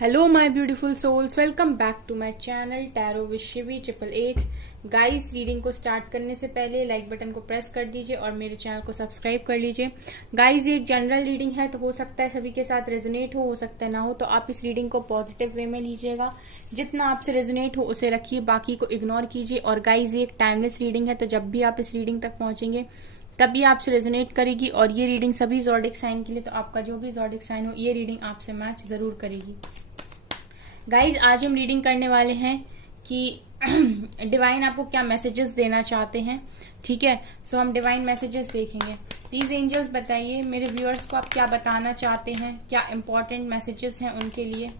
Hello my beautiful souls, welcome back to my channel tarot with Shivi 888। Guys, reading को start करने से पहले like button को press कर दीजिए और मेरे चैनल को सब्सक्राइब कर लीजिए। गाइस, ये एक जनरल रीडिंग है, तो हो सकता है सभी के साथ रेजोनेट हो सकता है ना हो, तो आप इस रीडिंग को पॉजिटिव वे में लीजिएगा। जितना आपसे रेजोनेट हो उसे रखिए, बाकी को इग्नोर कीजिए। और गाइस, ये एक टाइमलेस रीडिंग है, तो जब भी आप इस रीडिंग तक पहुंचेंगे तभी आपसे रेजोनेट करेगी। और ये रीडिंग सभी ज़ोडिक साइन के लिए, तो आपका जो भी ज़ोडिक साइन हो ये रीडिंग आपसे मैच जरूर करेगी। गाइज, आज हम रीडिंग करने वाले हैं कि डिवाइन आपको क्या मैसेजेस देना चाहते हैं। ठीक है, सो हम डिवाइन मैसेजेस देखेंगे। प्लीज एंजल्स बताइए मेरे व्यूअर्स को आप क्या बताना चाहते हैं, क्या इंपॉर्टेंट मैसेजेस हैं उनके लिए।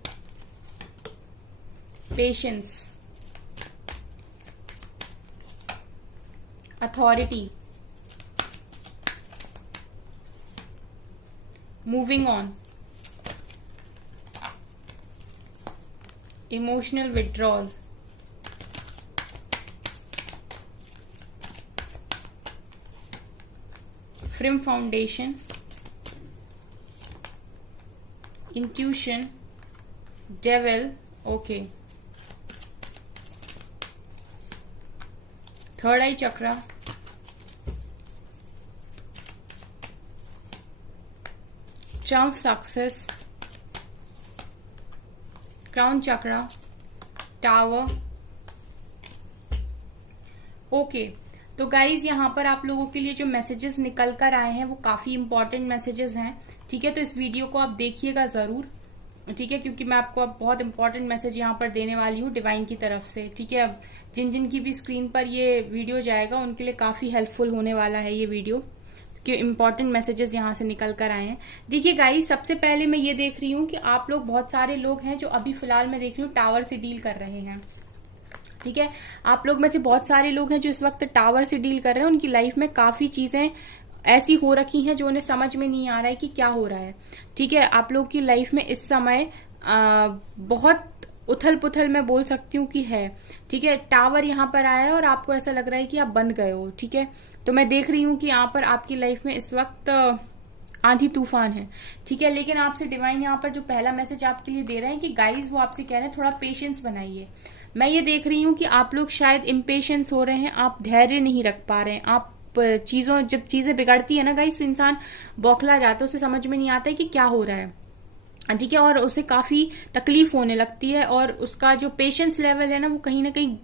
Patience, authority, moving on, emotional withdrawal, firm foundation, intuition, devil, okay, third I chakra, charm success, crown chakra, tower, okay. तो गाइज, यहाँ पर आप लोगों के लिए जो मैसेजेस निकल कर आए हैं वो काफी इंपॉर्टेंट मैसेजेस हैं। ठीक है, तो इस वीडियो को आप देखिएगा जरूर। ठीक है, क्योंकि मैं आपको अब बहुत इंपॉर्टेंट मैसेज यहाँ पर देने वाली हूँ डिवाइन की तरफ से। ठीक है, अब जिन जिन की भी स्क्रीन पर ये वीडियो जाएगा उनके लिए काफी हेल्पफुल होने वाला है ये वीडियो, कि इंपॉर्टेंट मैसेजेस यहाँ से निकल कर आए हैं। देखिए गाइस, सबसे पहले मैं ये देख रही हूँ कि आप लोग, बहुत सारे लोग हैं जो अभी फिलहाल मैं देख रही हूँ टावर से डील कर रहे हैं। ठीक है, आप लोग में से बहुत सारे लोग हैं जो इस वक्त टावर से डील कर रहे हैं। उनकी लाइफ में काफी चीजें ऐसी हो रखी हैं जो उन्हें समझ में नहीं आ रहा है कि क्या हो रहा है। ठीक है, आप लोग की लाइफ में इस समय बहुत उथल पुथल मैं बोल सकती हूँ कि है। ठीक है, टावर यहाँ पर आया है और आपको ऐसा लग रहा है कि आप बंद गए हो। ठीक है, तो मैं देख रही हूँ कि यहाँ पर आपकी लाइफ में इस वक्त आंधी तूफान है। ठीक है, लेकिन आपसे डिवाइन यहाँ पर जो पहला मैसेज आपके लिए दे रहे हैं कि गाइज, वो आपसे कह रहे हैं थोड़ा पेशेंस बनाइए। मैं ये देख रही हूँ कि आप लोग शायद इम्पेशेंस हो रहे हैं, आप धैर्य नहीं रख पा रहे हैं। आप जब चीजें बिगड़ती है ना गाइज, तो इंसान बौखला जाता है, उसे समझ में नहीं आता है कि क्या हो रहा है। ठीक है, और उसे काफी तकलीफ होने लगती है और उसका जो पेशेंस लेवल है ना वो कहीं ना कहीं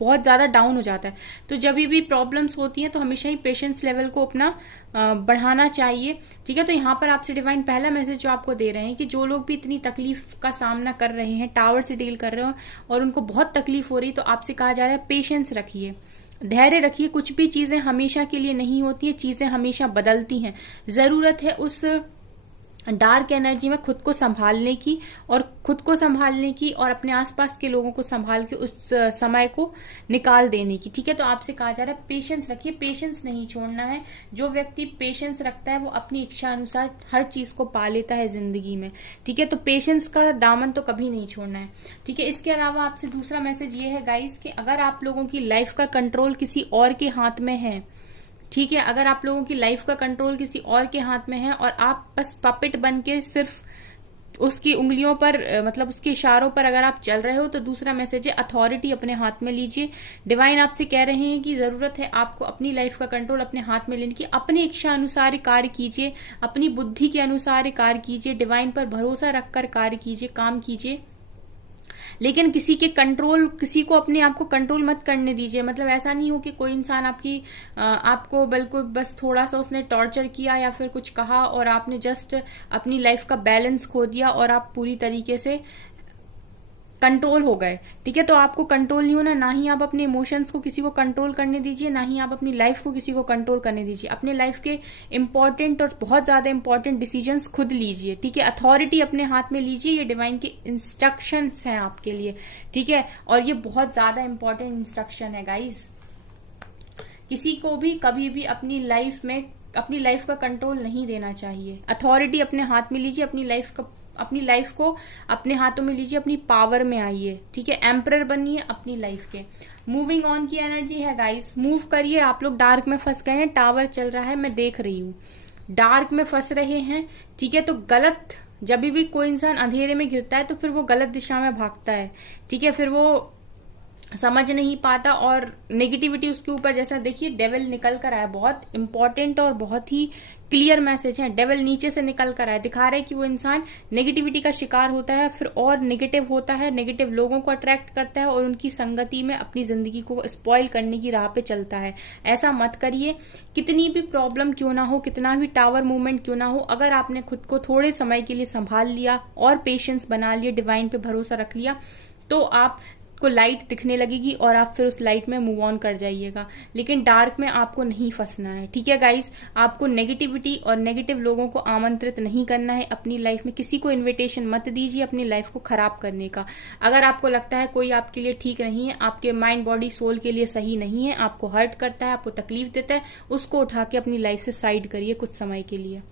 बहुत ज्यादा डाउन हो जाता है। तो जब भी प्रॉब्लम्स होती हैं तो हमेशा ही पेशेंस लेवल को अपना बढ़ाना चाहिए। ठीक है, तो यहाँ पर आपसे डिवाइन पहला मैसेज जो आपको दे रहे हैं कि जो लोग भी इतनी तकलीफ का सामना कर रहे हैं, टावर से डील कर रहे हो और उनको बहुत तकलीफ हो रही है, तो आपसे कहा जा रहा है पेशेंस रखिए, धैर्य रखिए। कुछ भी चीजें हमेशा के लिए नहीं होती है, चीजें हमेशा बदलती हैं। जरूरत है उस डार्क एनर्जी में खुद को संभालने की और अपने आसपास के लोगों को संभाल के उस समय को निकाल देने की। ठीक है, तो आपसे कहा जा रहा है पेशेंस रखिए, पेशेंस नहीं छोड़ना है। जो व्यक्ति पेशेंस रखता है वो अपनी इच्छा अनुसार हर चीज को पा लेता है जिंदगी में। ठीक है, तो पेशेंस का दामन तो कभी नहीं छोड़ना है। ठीक है, इसके अलावा आपसे दूसरा मैसेज ये है गाइस कि अगर आप लोगों की लाइफ का कंट्रोल किसी और के हाथ में है, ठीक है, अगर आप लोगों की लाइफ का कंट्रोल किसी और के हाथ में है और आप बस पपेट बन के सिर्फ उसकी उंगलियों पर, मतलब उसके इशारों पर अगर आप चल रहे हो, तो दूसरा मैसेज है अथॉरिटी अपने हाथ में लीजिए। डिवाइन आपसे कह रहे हैं कि जरूरत है आपको अपनी लाइफ का कंट्रोल अपने हाथ में लेने की। अपनी इच्छा अनुसार कार्य कीजिए, अपनी बुद्धि के अनुसार कार्य कीजिए, डिवाइन पर भरोसा रखकर कार्य कीजिए, काम कीजिए, लेकिन किसी को अपने आप को कंट्रोल मत करने दीजिए। मतलब ऐसा नहीं हो कि कोई इंसान आपको बिल्कुल बस थोड़ा सा उसने टॉर्चर किया या फिर कुछ कहा और आपने जस्ट अपनी लाइफ का बैलेंस खो दिया और आप पूरी तरीके से कंट्रोल हो गए। ठीक है, तो आपको कंट्रोल नहीं होना। ना ही आप अपने इमोशंस को किसी को कंट्रोल करने दीजिए, ना ही आप अपनी लाइफ को किसी को कंट्रोल करने दीजिए। अपने लाइफ के इंपॉर्टेंट और बहुत ज्यादा इंपॉर्टेंट डिसीजंस खुद लीजिए। ठीक है, अथॉरिटी अपने हाथ में लीजिए। ये डिवाइन के इंस्ट्रक्शंस हैं आपके लिए। ठीक है, और ये बहुत ज्यादा इंपॉर्टेंट इंस्ट्रक्शन है गाइज। किसी को भी कभी भी अपनी लाइफ का कंट्रोल नहीं देना चाहिए। अथॉरिटी अपने हाथ में लीजिए, अपनी लाइफ को अपने हाथों में लीजिए, अपनी पावर में आइए। ठीक है, एम्परर बनिए अपनी लाइफ के। मूविंग ऑन की एनर्जी है गाइस, मूव करिए। आप लोग डार्क में फंस गए हैं, टावर चल रहा है, मैं देख रही हूँ। डार्क में फंस रहे हैं, ठीक है, तो गलत जब भी कोई इंसान अंधेरे में गिरता है तो फिर वो गलत दिशा में भागता है, ठीक है, फिर वो समझ नहीं पाता और नेगेटिविटी उसके ऊपर, जैसा देखिए डेविल निकल कर आया, बहुत इंपॉर्टेंट और बहुत ही क्लियर मैसेज है। डेविल नीचे से निकल कर आया, दिखा रहा है कि वो इंसान नेगेटिविटी का शिकार होता है, फिर और नेगेटिव होता है, नेगेटिव लोगों को अट्रैक्ट करता है और उनकी संगति में अपनी जिंदगी को स्पॉइल करने की राह पे चलता है। ऐसा मत करिए। कितनी भी प्रॉब्लम क्यों ना हो, कितना भी टावर मूवमेंट क्यों ना हो, अगर आपने खुद को थोड़े समय के लिए संभाल लिया और पेशेंस बना लिया, डिवाइन पे भरोसा रख लिया, तो आप को लाइट दिखने लगेगी और आप फिर उस लाइट में मूव ऑन कर जाइएगा। लेकिन डार्क में आपको नहीं फंसना है, ठीक है गाइस। आपको नेगेटिविटी और नेगेटिव लोगों को आमंत्रित नहीं करना है अपनी लाइफ में। किसी को इनविटेशन मत दीजिए अपनी लाइफ को खराब करने का। अगर आपको लगता है कोई आपके लिए ठीक नहीं है, आपके माइंड बॉडी सोल के लिए सही नहीं है, आपको हर्ट करता है, आपको तकलीफ देता है, उसको उठा के अपनी लाइफ से साइड करिए कुछ समय के लिए।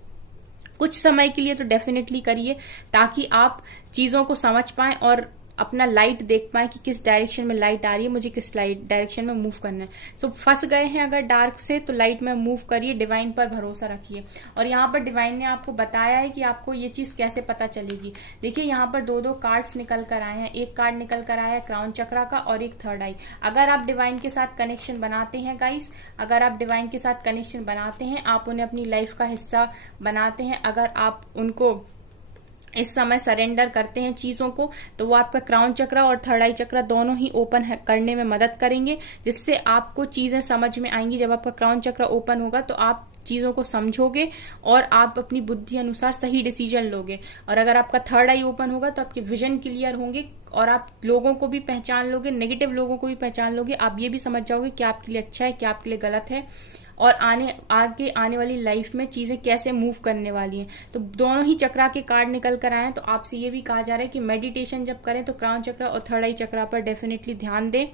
कुछ समय के लिए तो डेफिनेटली करिए, ताकि आप चीजों को समझ पाएं और अपना लाइट देख पाए कि किस डायरेक्शन में लाइट आ रही है, मुझे किस लाइट डायरेक्शन में मूव करना है। सो फंस गए हैं अगर डार्क से, तो लाइट में मूव करिए, डिवाइन पर भरोसा रखिए। और यहाँ पर डिवाइन ने आपको बताया है कि आपको ये चीज कैसे पता चलेगी। देखिए यहाँ पर दो कार्ड्स निकल कर आए हैं। एक कार्ड निकल कर आया है क्राउन चक्रा का और एक थर्ड आई। अगर आप डिवाइन के साथ कनेक्शन बनाते हैं गाइस, अगर आप डिवाइन के साथ कनेक्शन बनाते हैं, आप उन्हें अपनी लाइफ का हिस्सा बनाते हैं, अगर आप उनको इस समय सरेंडर करते हैं चीजों को, तो वो आपका क्राउन चक्र और थर्ड आई चक्र दोनों ही ओपन करने में मदद करेंगे, जिससे आपको चीजें समझ में आएंगी। जब आपका क्राउन चक्र ओपन होगा तो आप चीजों को समझोगे और आप अपनी बुद्धि अनुसार सही डिसीजन लोगे। और अगर आपका थर्ड आई ओपन होगा तो आपके विजन क्लियर होंगे और आप लोगों को भी पहचान लोगे, नेगेटिव लोगों को भी पहचान लोगे। आप ये भी समझ जाओगे क्या आपके लिए अच्छा है, क्या आपके लिए गलत है, और आगे आने वाली लाइफ में चीजें कैसे मूव करने वाली हैं। तो दोनों ही चक्रा के कार्ड निकल कर आए हैं। तो आपसे ये भी कहा जा रहा है कि मेडिटेशन जब करें तो क्राउन चक्र और थर्ड आई चक्रा पर डेफिनेटली ध्यान दें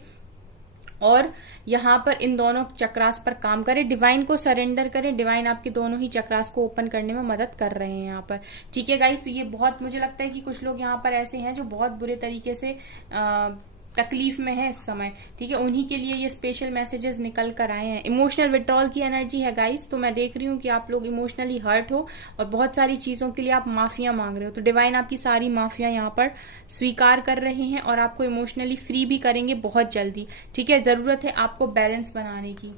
और यहाँ पर इन दोनों चक्रास पर काम करें, डिवाइन को सरेंडर करें। डिवाइन आपके दोनों ही चक्रास को ओपन करने में मदद कर रहे हैं यहाँ पर, ठीक है गाइस। तो ये बहुत, मुझे लगता है कि कुछ लोग यहाँ पर ऐसे हैं जो बहुत बुरे तरीके से तकलीफ में है इस समय, ठीक है, उन्हीं के लिए ये स्पेशल मैसेजेस निकल कर आए हैं। इमोशनल विड्रॉल की एनर्जी है गाइस, तो मैं देख रही हूँ कि आप लोग इमोशनली हर्ट हो और बहुत सारी चीजों के लिए आप माफिया मांग रहे हो। तो डिवाइन आपकी सारी माफिया यहाँ पर स्वीकार कर रहे हैं और आपको इमोशनली फ्री भी करेंगे बहुत जल्दी, ठीक है। जरूरत है आपको बैलेंस बनाने की,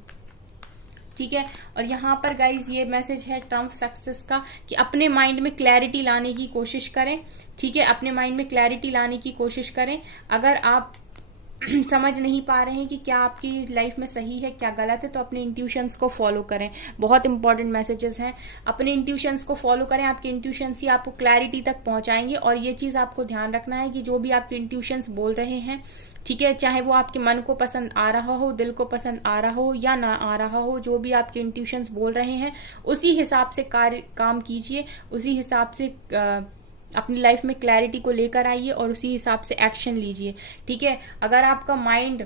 ठीक है। और यहाँ पर गाइज ये मैसेज है ट्रम्प सक्सेस का कि अपने माइंड में क्लैरिटी लाने की कोशिश करें, ठीक है, अपने माइंड में क्लैरिटी लाने की कोशिश करें। अगर आप समझ नहीं पा रहे हैं कि क्या आपकी लाइफ में सही है क्या गलत है, तो अपने इंट्यूशंस को फॉलो करें। बहुत इंपॉर्टेंट मैसेजेस हैं, अपने इंट्यूशंस को फॉलो करें। आपके इंट्यूशंस ही आपको क्लैरिटी तक पहुंचाएंगे। और ये चीज आपको ध्यान रखना है कि जो भी आपके इंट्यूशंस बोल रहे हैं, ठीक है, चाहे वो आपके मन को पसंद आ रहा हो, दिल को पसंद आ रहा हो या ना आ रहा हो, जो भी आपके इंट्यूशंस बोल रहे हैं उसी हिसाब से काम कीजिए, उसी हिसाब से अपनी लाइफ में क्लैरिटी को लेकर आइए और उसी हिसाब से एक्शन लीजिए, ठीक है। अगर आपका माइंड,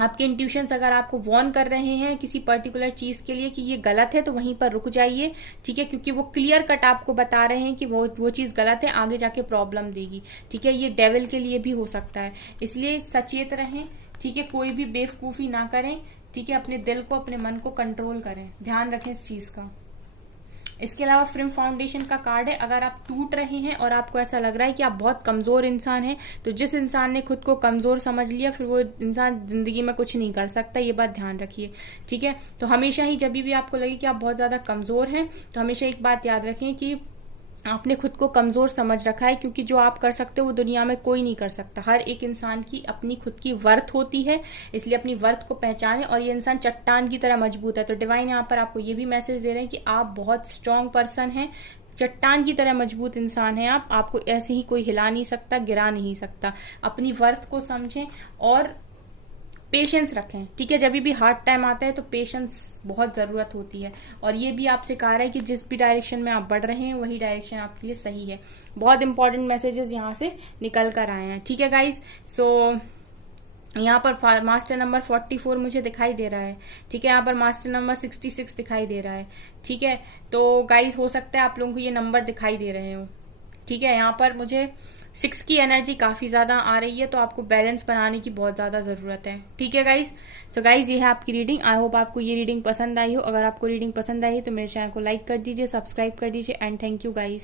आपके इंट्यूशंस अगर आपको वार्न कर रहे हैं किसी पर्टिकुलर चीज के लिए कि ये गलत है, तो वहीं पर रुक जाइए, ठीक है, क्योंकि वो क्लियर कट आपको बता रहे हैं कि वो चीज गलत है, आगे जाके प्रॉब्लम देगी, ठीक है। ये डेविल के लिए भी हो सकता है, इसलिए सचेत रहें, ठीक है, कोई भी बेवकूफी ना करें, ठीक है, अपने दिल को, अपने मन को कंट्रोल करें, ध्यान रखें इस चीज का। इसके अलावा फ्रेम फाउंडेशन का कार्ड है। अगर आप टूट रहे हैं और आपको ऐसा लग रहा है कि आप बहुत कमजोर इंसान हैं, तो जिस इंसान ने खुद को कमजोर समझ लिया फिर वो इंसान जिंदगी में कुछ नहीं कर सकता, ये बात ध्यान रखिए, ठीक है। तो हमेशा ही जब भी आपको लगे कि आप बहुत ज्यादा कमजोर हैं, तो हमेशा एक बात याद रखें कि आपने खुद को कमजोर समझ रखा है, क्योंकि जो आप कर सकते हो वो दुनिया में कोई नहीं कर सकता। हर एक इंसान की अपनी खुद की वर्थ होती है, इसलिए अपनी वर्थ को पहचाने। और ये इंसान चट्टान की तरह मजबूत है। तो डिवाइन यहाँ पर आपको ये भी मैसेज दे रहे हैं कि आप बहुत स्ट्रांग पर्सन हैं, चट्टान की तरह मजबूत इंसान है आप, आपको ऐसे ही कोई हिला नहीं सकता, गिरा नहीं सकता। अपनी वर्थ को समझें और पेशेंस रखें, ठीक है। जब भी हार्ड टाइम आता है तो पेशेंस बहुत जरूरत होती है। और ये भी आपसे कहा रहा है कि जिस भी डायरेक्शन में आप बढ़ रहे हैं वही डायरेक्शन आपके लिए सही है। बहुत इंपॉर्टेंट मैसेजेस यहाँ से निकल कर आए हैं, ठीक है गाइज। सो यहाँ पर मास्टर नंबर 44 मुझे दिखाई दे रहा है, ठीक है। यहाँ पर मास्टर नंबर 66 दिखाई दे रहा है, ठीक है। तो गाइज हो सकता है आप लोगों को ये नंबर दिखाई दे रहे हो, ठीक है। यहाँ पर मुझे 6 की एनर्जी काफी ज्यादा आ रही है, तो आपको बैलेंस बनाने की बहुत ज्यादा जरूरत है, ठीक है गाइज। तो गाइज ये है आपकी रीडिंग। आई होप आपको ये रीडिंग पसंद आई हो। अगर आपको रीडिंग पसंद आई है तो मेरे चैनल को लाइक कर दीजिए, सब्सक्राइब कर दीजिए एंड थैंक यू गाइज।